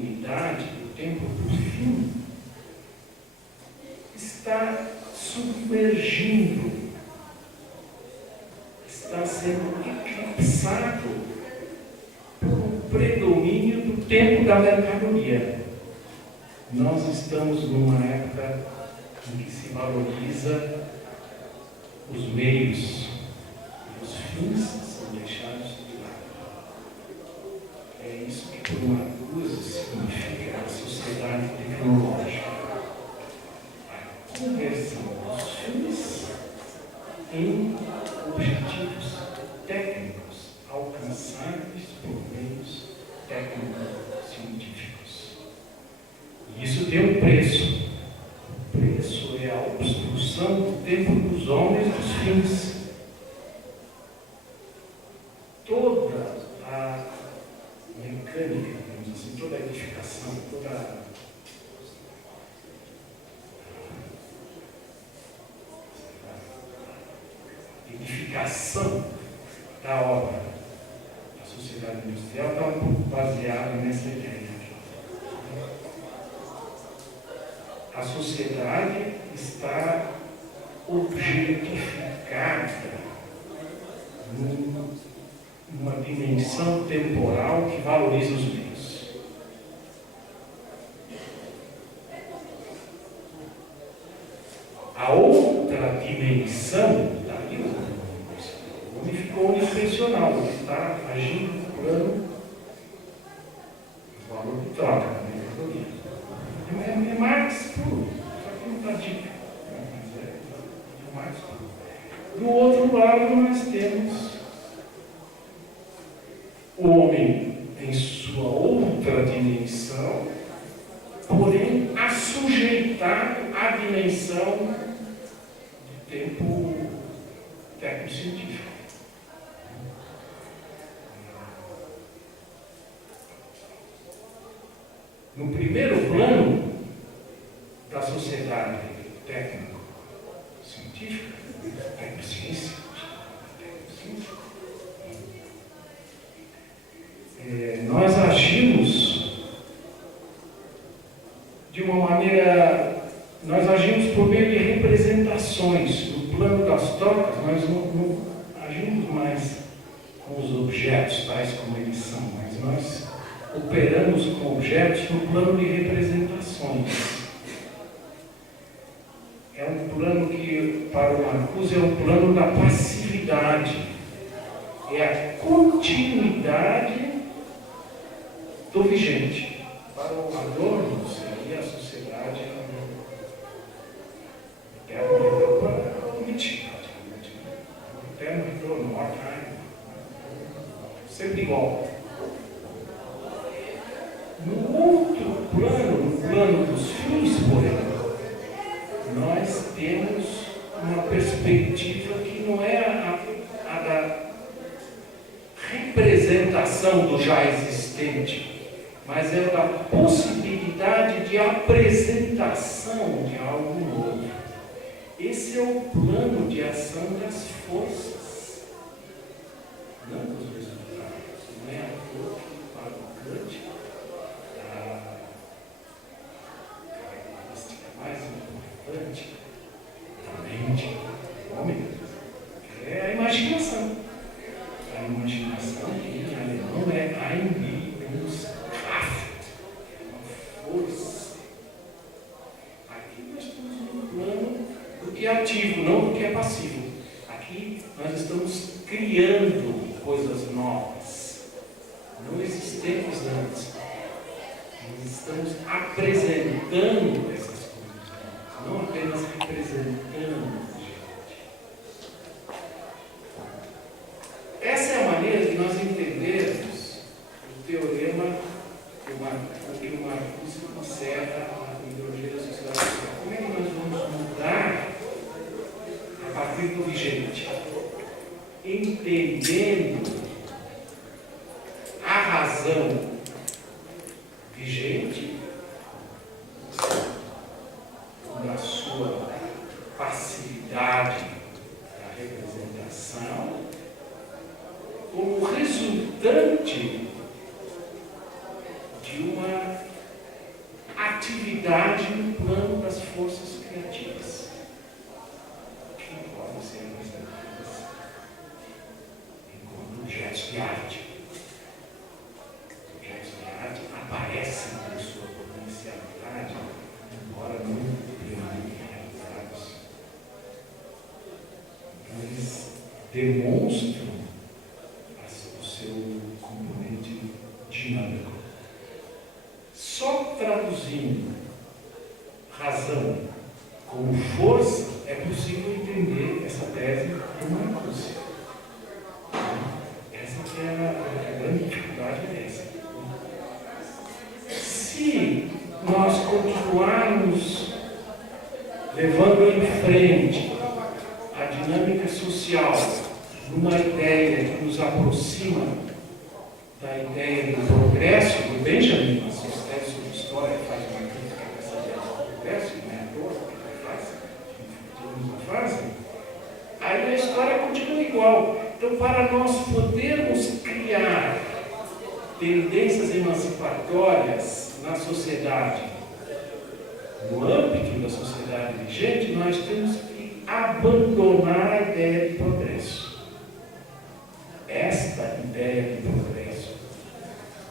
dignidade do tempo do fim está submergindo, está sendo eclipsado pelo predomínio do tempo da mercadoria. Nós estamos numa época em que se valoriza os meios e os fins são deixados de lado. É isso que, por uma coisa, significa a sociedade tecnológica. A conversão dos fins em objetivos técnicos alcançáveis por meios técnico-científicos. E isso tem um preço. O preço é a obstrução do tempo dos homens dos fins. Toda a mecânica, digamos assim, toda a edificação, toda a edificação da obra da sociedade industrial está um pouco baseada nessa ideia. A sociedade está objetificada numa dimensão temporal que valoriza os meios. A outra dimensão, daí o homem ficou unidimensional, ele está agindo no plano do valor de troca da mercadoria. É Marx puro, só que não está dito. Mas é Marx puro. Do outro lado, nós temos o homem em sua outra dimensão, porém assujeitado à dimensão do tempo técnico-científico. No primeiro plano da sociedade técnico-científica, tecnociência, nós agimos de uma maneira, nós agimos por meio de representações. No plano das trocas, nós não agimos mais com os objetos tais como eles são, mas nós operamos com objetos no plano de representações. É um plano que, para o Marcuse, é um plano da passividade. É a continuidade do vigente. Para o Adorno, seria a sociedade eterno retorno omitido, praticamente. Eterno retorno, arcaico. Sempre igual. No outro plano, no plano dos fins, porém, nós temos uma perspectiva que não é a da representação do já existente, mas é da possibilidade de apresentação de algo novo. Esse é o plano de ação das forças, não dos resultados. Não é a toa que para o Kant mais importante da mente do homem é a imaginação. A imaginação, que em alemão é Einbildungskraft, uma força. Aqui nós estamos no plano do que é ativo, não do que é passivo. Aqui nós estamos criando coisas novas, não existentes antes. Nós estamos apresentando essas coisas, não apenas representando. Essa é a maneira de nós entendermos o teorema com que o Marcuse encerra a ideologia da sociedade. Como é que nós vamos mudar a partir do vigente? Entendendo a razão vigente, na sua passividade da representação, como resultante de uma atividade no plano das forças criativas, que podem ser representadas enquanto objetos de arte. Objetos de arte aparecem com sua potencialidade, embora não plenamente realizados. Então, eles demonstram o seu componente dinâmico. Só traduzindo razão como força é possível entender essa tese do Marcuse. Essa que é a grande dificuldade é essa. Se nós continuarmos levando em frente a dinâmica social numa ideia que nos aproxima da ideia do progresso, do Benjamin, na sua tese sobre história, faz uma crítica dessa ideia do progresso, não é à toa que fazem, aí a história continua igual. Então, para nós podermos criar tendências emancipatórias na sociedade, no âmbito da sociedade vigente, nós temos que abandonar a ideia de progresso. Esta ideia de progresso,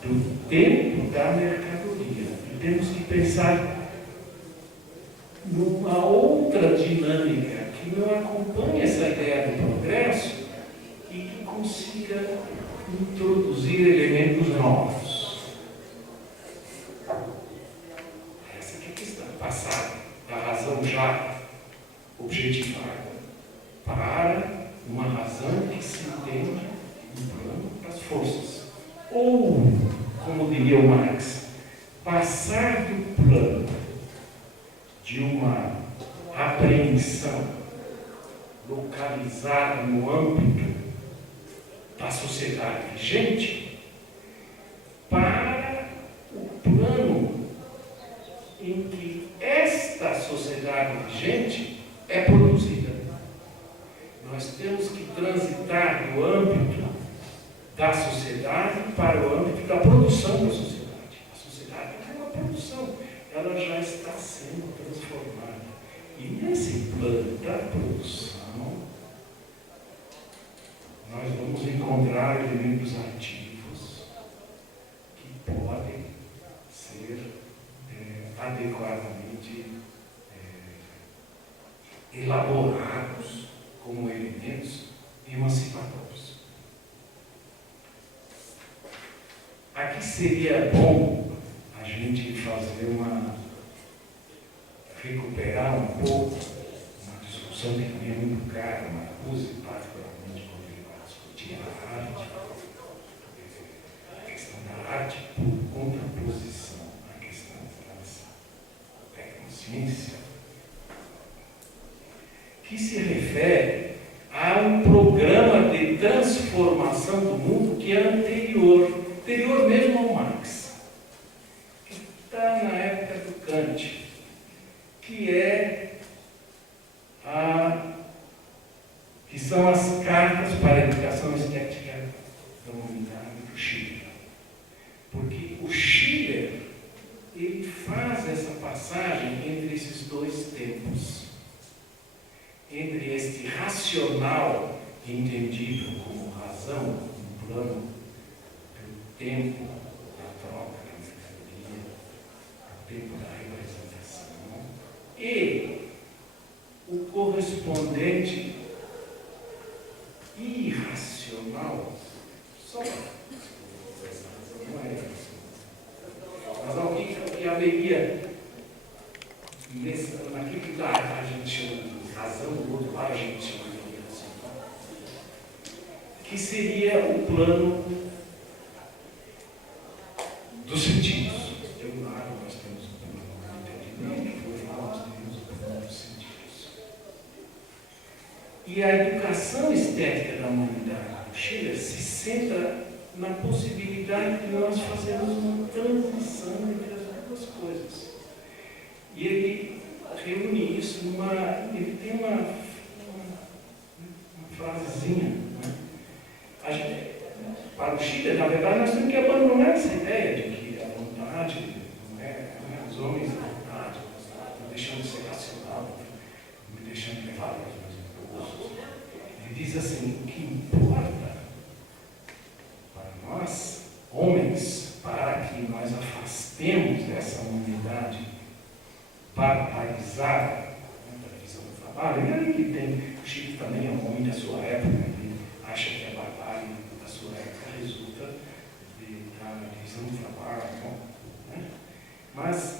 do tempo da mercadoria. E temos que pensar numa outra dinâmica que não acompanhe essa ideia do progresso e que consiga introduzir elementos novos. Essa é a questão. Passar da razão já objetivada para uma razão que se entende no plano das forças. Ou, como diria o Marx, passar do plano de uma apreensão localizada no âmbito da sociedade vigente para o plano em que esta sociedade vigente é produzida. Nós temos que transitar do âmbito da sociedade para o âmbito da produção da sociedade. A sociedade é uma produção, ela já está sendo transformada. E nesse plano da produção, nós vamos encontrar elementos ativos que podem ser adequadamente elaborados como elementos emancipadores. Aqui seria bom a gente recuperar um pouco uma discussão que também é muito cara, Marcuse, particularmente quando ele vai discutir a arte, a questão da arte por contraposição à questão da tecnociência, que se refere a um programa de transformação do mundo que é anterior mesmo ao Marx, que está na época do Kant, que são as cartas para a educação estética da humanidade do Schiller. Porque o Schiller, ele faz essa passagem entre esses dois tempos, entre este racional entendido como razão no plano do tempo da troca da mercadoria, do tempo da representação, e o correspondente irracional, só não é isso. Mas alguém que haveria naquilo que a gente chama de razão, do outro lado a gente chama de irracional, que seria o plano dos sentidos. De um lado nós temos o plano do entendimento, do outro lado nós temos o plano dos sentidos. E a educação estética da humanidade do Schiller se centra na possibilidade de nós fazermos uma transição entre as duas coisas. E ele reúne isso ele tem uma frasezinha, né? Para o Schiller, na verdade, nós temos que abandonar essa ideia de que a vontade, os homens diz assim: o que importa para nós, homens, para que nós afastemos essa humanidade barbarizada, da divisão do trabalho. E aí tem, o Chico também é um homem da sua época, ele acha que a barbárie da sua época resulta da divisão do trabalho. Né? Mas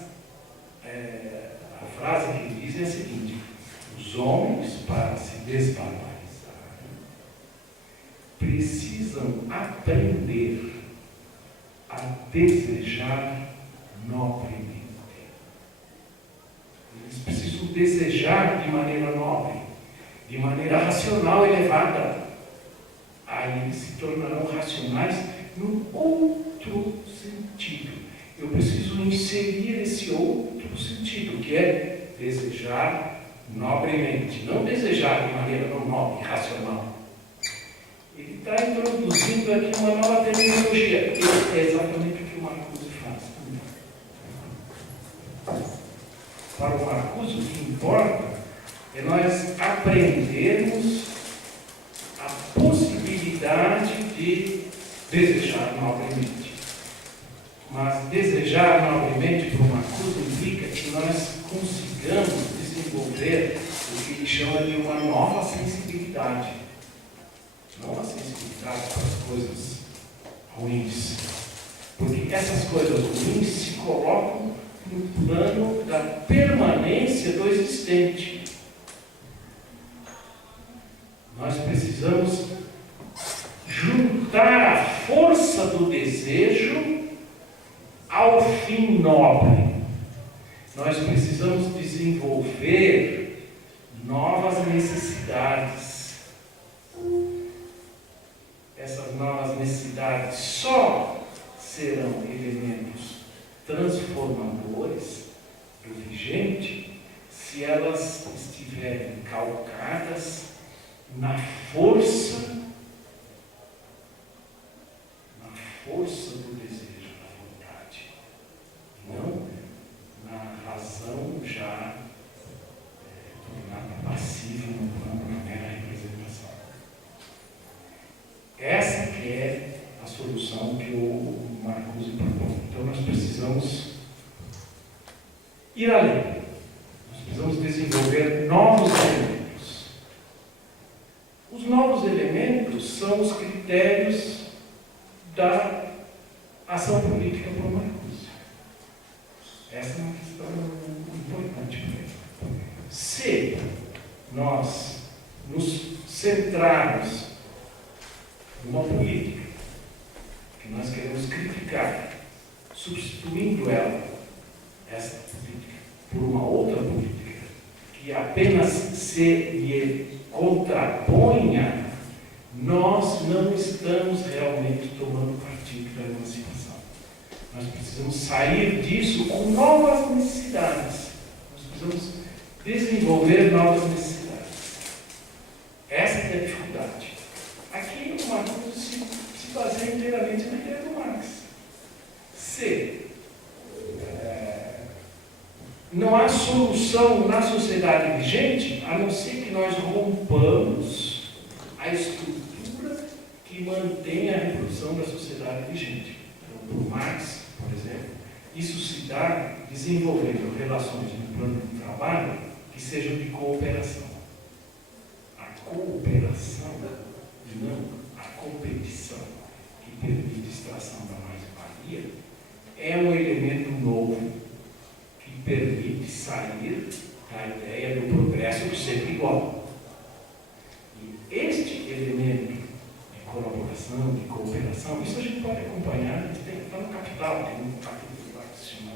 a frase que ele diz é a seguinte: os homens, para se desbarbarizar, precisam aprender a desejar nobremente. Eles precisam desejar de maneira nobre, de maneira racional elevada. Aí eles se tornarão racionais no outro sentido. Eu preciso inserir esse outro sentido, que é desejar nobremente. Não desejar de maneira não nobre, racional. Ele está introduzindo aqui uma nova terminologia. Isso é exatamente o que o Marcuse faz. Para o Marcuse, o que importa é nós aprendermos a possibilidade de desejar nobremente. Mas desejar nobremente para o Marcuse implica que nós consigamos desenvolver o que ele chama de uma nova sensibilidade. Não a sensibilidade para as coisas ruins. Porque essas coisas ruins se colocam no plano da permanência do existente. Nós precisamos juntar a força do desejo ao fim nobre. Nós precisamos desenvolver novas necessidades. Essas novas necessidades só serão elementos transformadores do vigente se elas estiverem calcadas na força do desejo, da vontade, não na razão já tornada passiva no plano da mera representação. Essa que é a solução que o Marcuse propõe. Então nós precisamos ir além. Nós precisamos desenvolver novos elementos. Os novos elementos são os critérios da ação política por Marcuse. Essa é uma questão importante para ele. Se nós nos centrarmos numa política que nós queremos criticar, substituindo essa política, por uma outra política que apenas se lhe contraponha, nós não estamos realmente tomando partido da emancipação. Nós precisamos sair disso com novas necessidades. Nós precisamos desenvolver novas necessidades. Essa é a dificuldade. Aqui o Marcuse se baseia inteiramente na ideia do Marx. Se não há solução na sociedade vigente, a não ser que nós rompamos a estrutura que mantém a reprodução da sociedade vigente. Então, por Marx, por exemplo, isso se dá desenvolvendo relações no plano do trabalho que sejam de cooperação. A cooperação, não a competição, que permite extração da mais-valia, é um elemento novo que permite sair da ideia do progresso do sempre igual. E este elemento de colaboração, de cooperação, isso a gente pode acompanhar, está no Capital, tem um capítulo lá que se chama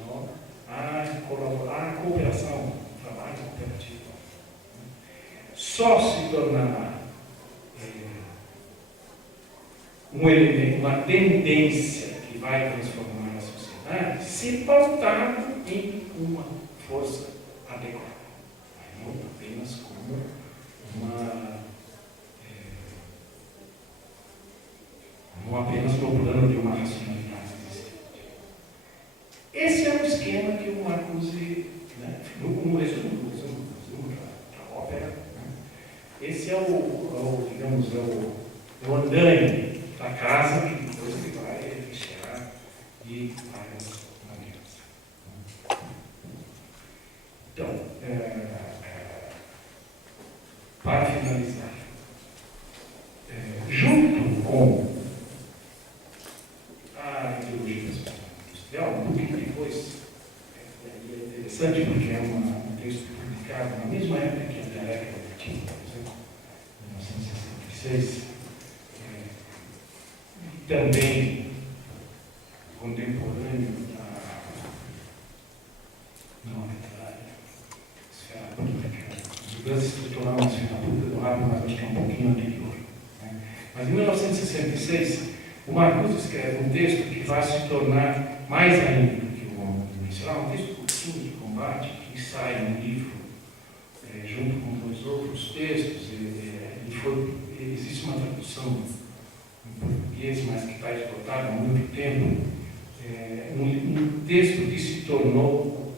a cooperação, o trabalho cooperativo. Só se tornará um elemento, uma tendência que vai transformar a sociedade, se pautado em uma força adequada. Não apenas como não apenas no plano de uma racionalidade existente. Esse é o esquema que o Marcuse, no resumo da ópera, Esse é digamos, é o andaime da casa que depois ele vai rechear de várias maneiras. Então, para finalizar, junto com a ideologia industrial, um pouquinho depois, é interessante porque é um texto publicado na mesma época que a dialética objetiva, por exemplo, em 1966, e também contemporâneo da esfera pública, as mudanças estruturais na esfera pública do rádio, mas acho que é um pouquinho anterior. Mas em 1966, o Marcuse escreve um texto que vai se tornar mais ainda do que o Homem Dimensional, um texto curtinho de combate, que sai no livro, junto com 2 outros textos. Existe uma tradução em português, mas que está esgotada há muito tempo, um texto que se tornou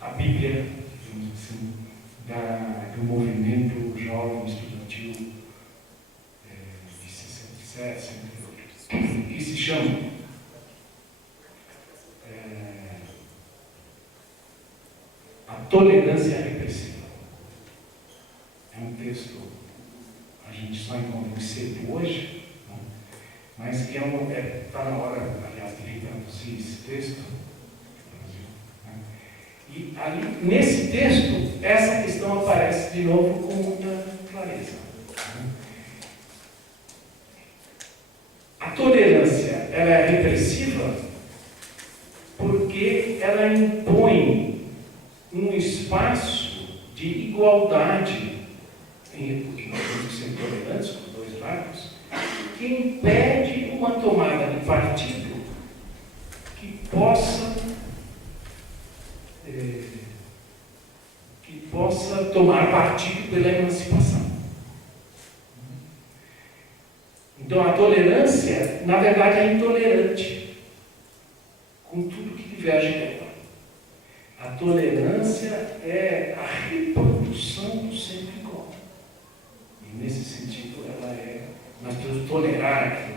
a Bíblia, digamos assim, do movimento jovem estudantil de 67, 68, que se chama A Tolerância Repressiva. É um texto, a gente só encontra cedo hoje, né? Mas que está na hora, aliás, de traduzir esse texto. Né? E ali, nesse texto, essa questão aparece de novo com muita clareza. Né? A tolerância, ela é repressiva porque ela impõe um espaço de igualdade, porque nós temos que ser tolerantes com os 2 lados, que impede uma tomada de partido que possa tomar partido pela emancipação. Então a tolerância, na verdade, é intolerante com tudo que diverge dela. A tolerância é a reprodução do sempre igual. E nesse sentido, nós temos que tolerar,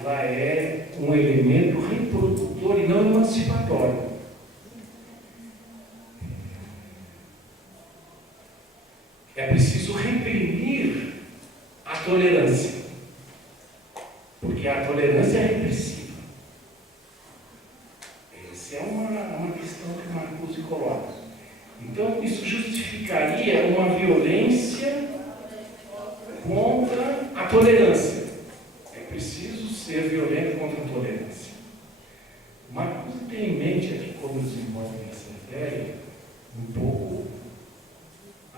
ela é um elemento reprodutor e não emancipatório. É preciso reprimir a tolerância, porque a tolerância é repressiva. Essa é uma questão que o Marcuse coloca. Então, isso justificaria uma violência contra a tolerância. É preciso ser violento contra a tolerância. O Marcuse tem em mente aqui, como desenvolve essa ideia, um pouco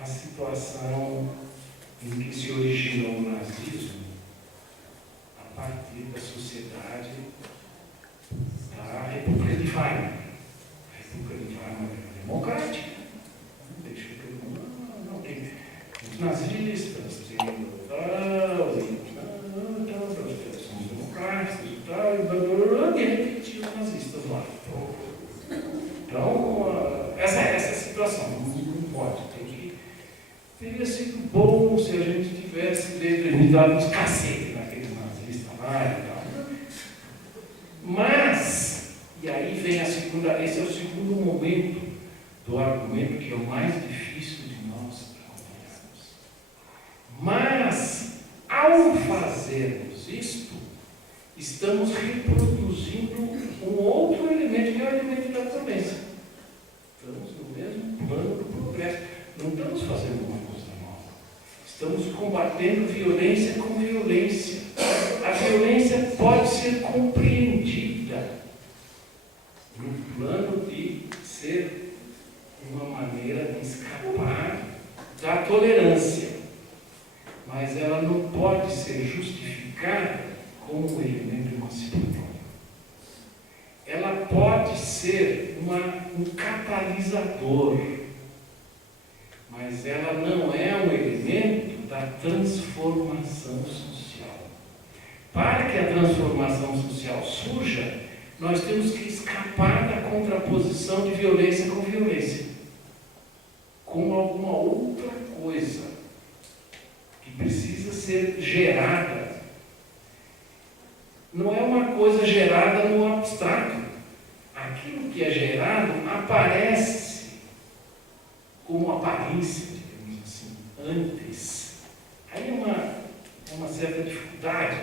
a situação em que se originou o nazismo a partir da sociedade da República de Weimar. A República de Weimar era democrática. Deixa eu não tem os nazistas, tem somos democráticos e tal, e de repente os nazistas lá. Então, essa é a situação. Não pode. Teria sido bom se a gente tivesse dado uns cacete naqueles nazistas lá e tal. Mas, e aí vem esse é o segundo momento do argumento que é o mais difícil de nós acompanharmos. Mas, ao fazermos isto, estamos reproduzindo um outro elemento, que é o elemento da violência. Estamos no mesmo plano do progresso. Não estamos fazendo uma coisa nova. Estamos combatendo violência com violência. A violência pode ser compreendida no plano de ser uma maneira de escapar da tolerância. Mas ela não pode ser justificada como um elemento emancipatório. Ela pode ser um catalisador, mas ela não é um elemento da transformação social. Para que a transformação social surja, nós temos que escapar da contraposição de violência com violência, com alguma outra coisa ser gerada. Não é uma coisa gerada no abstrato. Aquilo que é gerado aparece como aparência, digamos assim, antes. Aí é uma certa dificuldade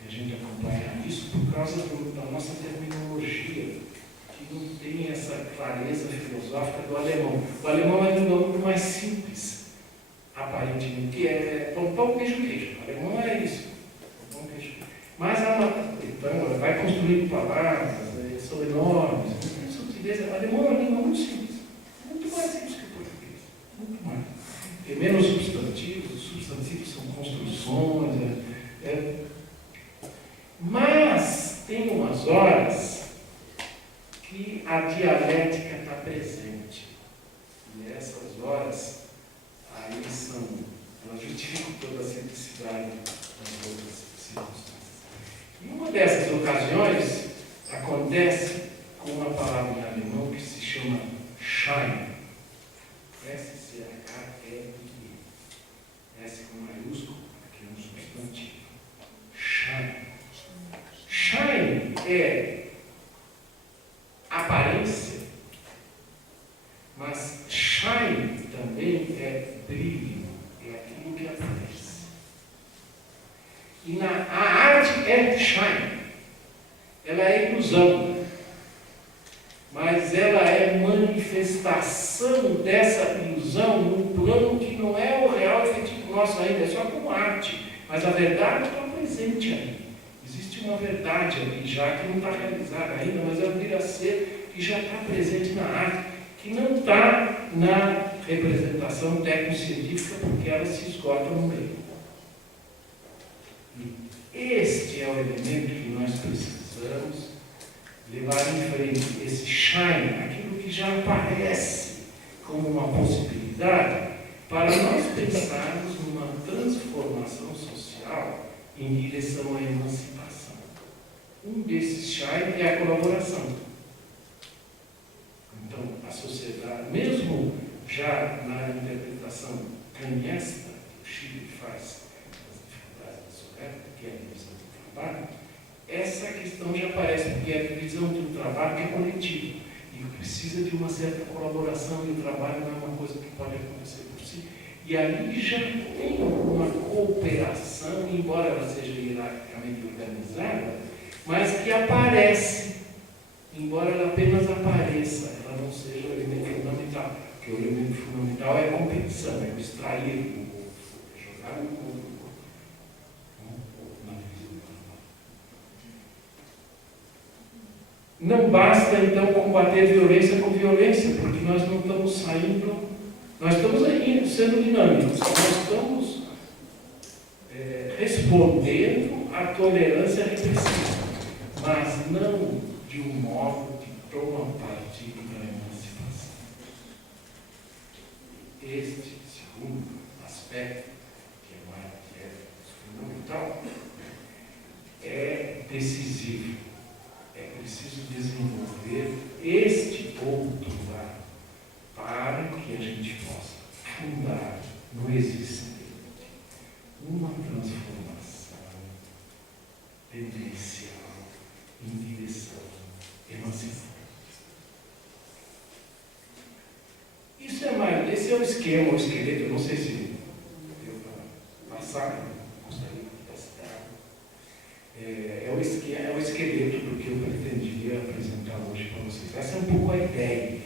de a gente acompanhar isso por causa da nossa terminologia, que não tem essa clareza filosófica do alemão. O alemão é muito mais simples, aparentemente, que é pão, queijo, queijo. O alemão é isso, pão, queijo. Mas então, vai construindo palavras, são enormes, tem subtileza. O alemão é uma língua muito simples, muito mais simples que o português, muito mais. Tem menos substantivos, os substantivos são construções, mas tem umas horas que a dialética está presente. E essas horas, aí elas justificam toda a simplicidade das outras circunstâncias. E uma dessas ocasiões acontece com uma palavra em alemão que se chama Schein. S-C-H-E-I-E. S com maiúsculo, aqui é um substantivo. Schein. Schein é aparência, mas Schein também é brilho, é aquilo que aparece. E a arte é Schein. Ela é ilusão, mas ela é manifestação dessa ilusão num plano que não é o real efetivo nosso ainda, é só como arte, mas a verdade está presente ali. Existe uma verdade ali já que não está realizada ainda, mas ela vira a ser que já está presente na arte, que não está na representação técnico-científica, porque ela se esgota no meio. Este é o elemento que nós precisamos levar em frente, esse Schein, aquilo que já aparece como uma possibilidade, para nós pensarmos numa transformação social em direção à emancipação. Um desses Schein é a colaboração. Então, a sociedade, mesmo já na interpretação canhesta que o Chile faz das dificuldades da sua época, que é a divisão do trabalho, essa questão já aparece, porque é a divisão de um trabalho que é coletivo e que precisa de uma certa colaboração, e o trabalho não é uma coisa que pode acontecer por si. E ali já tem uma cooperação, embora ela seja hierarquicamente organizada, mas que aparece, embora ela apenas apareça, ela não seja o elemento fundamental, porque o elemento fundamental é a competição, é o extrair o outro, é jogar o outro. Não basta, então, combater violência com violência, porque nós não estamos saindo, nós estamos ainda sendo dinâmicos, nós estamos respondendo à tolerância repressiva, mas não de um modo que toma partido da emancipação. Este segundo aspecto, que é fundamental, é decisivo. É preciso desenvolver este outro lado para que a gente possa fundar no existente uma transformação tendencial em direção emancipatória. Isso é mais, esse é o esquema, o esqueleto, eu não sei se deu para passar, gostaria de citar. É o esqueleto do que eu pretendia apresentar hoje para vocês. Essa é um pouco a ideia.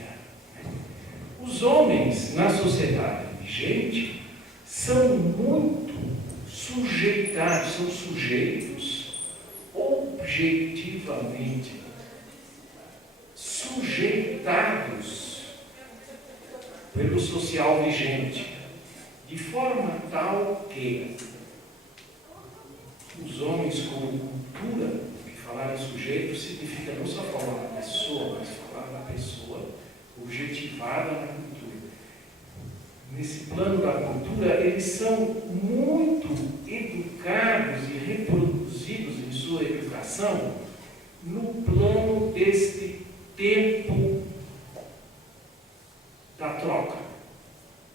Os homens na sociedade vigente são muito sujeitados, são sujeitos objetivamente sujeitados pelo social vigente, de forma tal que os homens como cultura, que falar em sujeito significa não só falar da pessoa, mas falar da pessoa objetivada na cultura. Nesse plano da cultura, eles são muito educados e reproduzidos em sua educação no plano deste tempo da troca,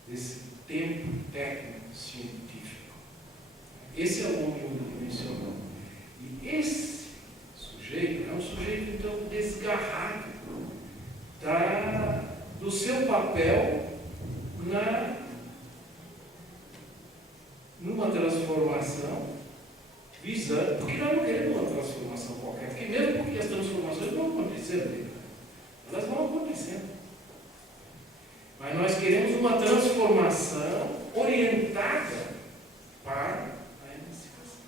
desse tempo técnico-científico. Esse é o homem unidimensional. E esse sujeito é um sujeito, então, desgarrado do seu papel numa transformação visando, porque nós não queremos uma transformação qualquer, porque mesmo porque as transformações vão acontecendo, elas vão acontecendo. Mas nós queremos uma transformação orientada para a emancipação.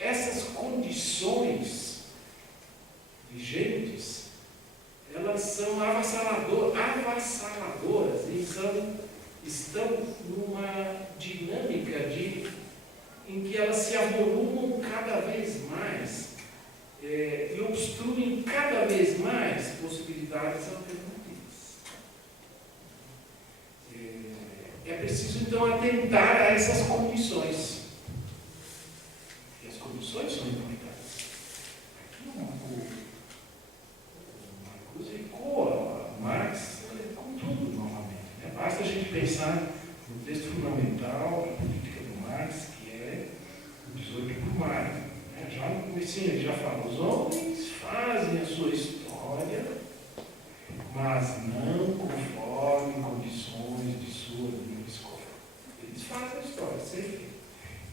Essas condições vigentes, elas são avassaladoras e estão numa dinâmica em que elas se avolumam cada vez mais e obstruem cada vez mais possibilidades alternativas. É preciso, então, atentar a essas condições. E as condições são importantes. Aqui o Marcuse ecoa Marx com tudo novamente. Né? Basta a gente pensar no texto fundamental da política do Marx, que é o 18 Brumário. Né? Já no comecinho ele já fala, os homens fazem a sua história, mas não conforme condições de sua livre escolha. Eles fazem a história, sempre.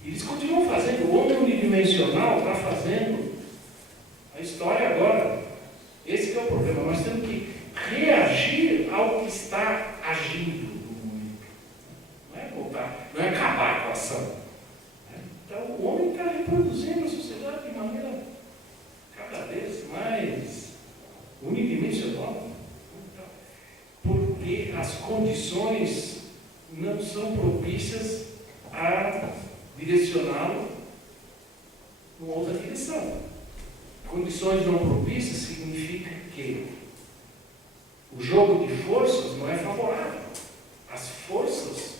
E eles continuam fazendo. O homem unidimensional está fazendo a história agora. Esse que é o problema. Nós temos que reagir ao que está agindo no momento. Não é voltar, não é acabar com a ação. Então o homem está reproduzindo a sociedade de maneira cada vez mais unidimensional. Porque as condições não são propícias a direcioná-lo numa outra direção. Condições não propícias significa que o jogo de forças não é favorável. As forças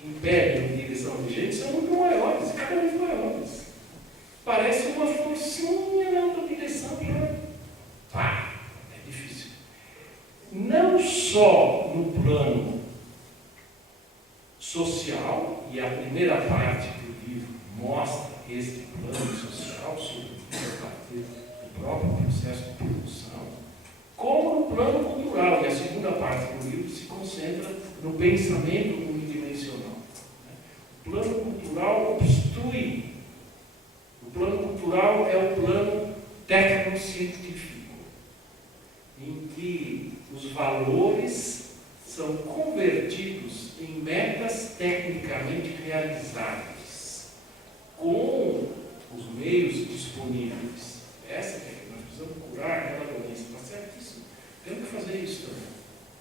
que impedem a direção de gente são muito maiores, cada vez maiores. Parece uma forcinha na outra direção já. É difícil. Não só no plano social, e a primeira parte do livro mostra esse plano social, sobretudo a partir do próprio processo de produção, como no plano cultural, e a segunda parte do livro se concentra no pensamento unidimensional. O plano cultural obstrui. O plano cultural é o plano técnico-científico, em que os valores são convertidos em metas tecnicamente realizáveis, com os meios disponíveis. Essa é que nós precisamos curar aquela doença. Está certíssimo. Temos que fazer isso também.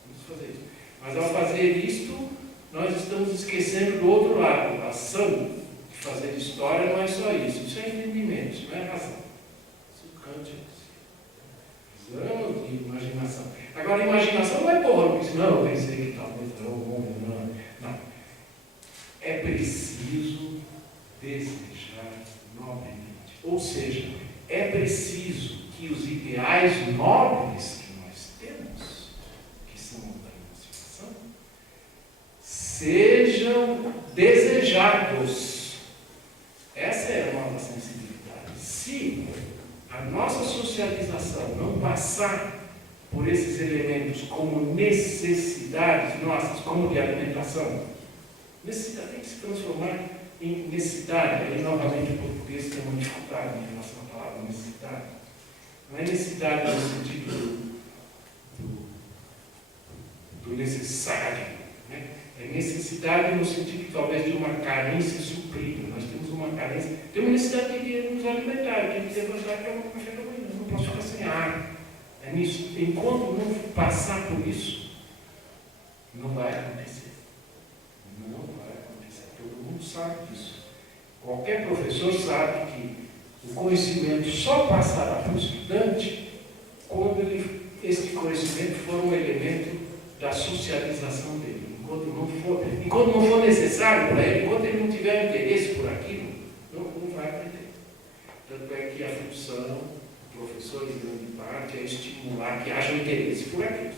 Temos que fazer isso. Mas ao fazer isto, nós estamos esquecendo do outro lado. A ação de fazer história não é só isso. Isso é entendimento, isso não é razão. Isso Kant precisamos de imaginação. Agora, a imaginação não é porra, porque senão eu pensei que talvez era o homem, não. É preciso desejar nobremente. Ou seja, é preciso que os ideais nobres que nós temos, que são da emancipação, sejam desejados. Essa é a nova sensibilidade. Se a nossa socialização não passar por esses elementos como necessidades nossas, como de alimentação, necessidade tem que se transformar em necessidade. Aí, novamente, o português tem uma dificuldade em relação à palavra necessidade. Não é necessidade no sentido do necessário, né? É necessidade no sentido, talvez, de uma carência suprida. Nós temos uma carência, temos necessidade de nos alimentar, de levantar que é uma café da manhã, não posso ficar sem ar. É nisso. Enquanto não passar por isso, não vai acontecer. Não vai acontecer. Todo mundo sabe disso. Qualquer professor sabe que o conhecimento só passará para o estudante quando esse conhecimento for um elemento da socialização dele. Enquanto não for necessário para ele, enquanto ele não tiver interesse por aquilo, não vai aprender. Tanto é que a função do professor, em grande parte, é estimular que haja interesse por aquilo.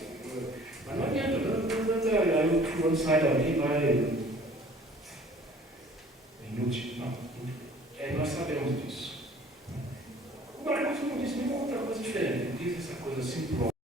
Mas não adianta, aí o fulano sai dali e vai. É inútil. Não. coisa assim pronta.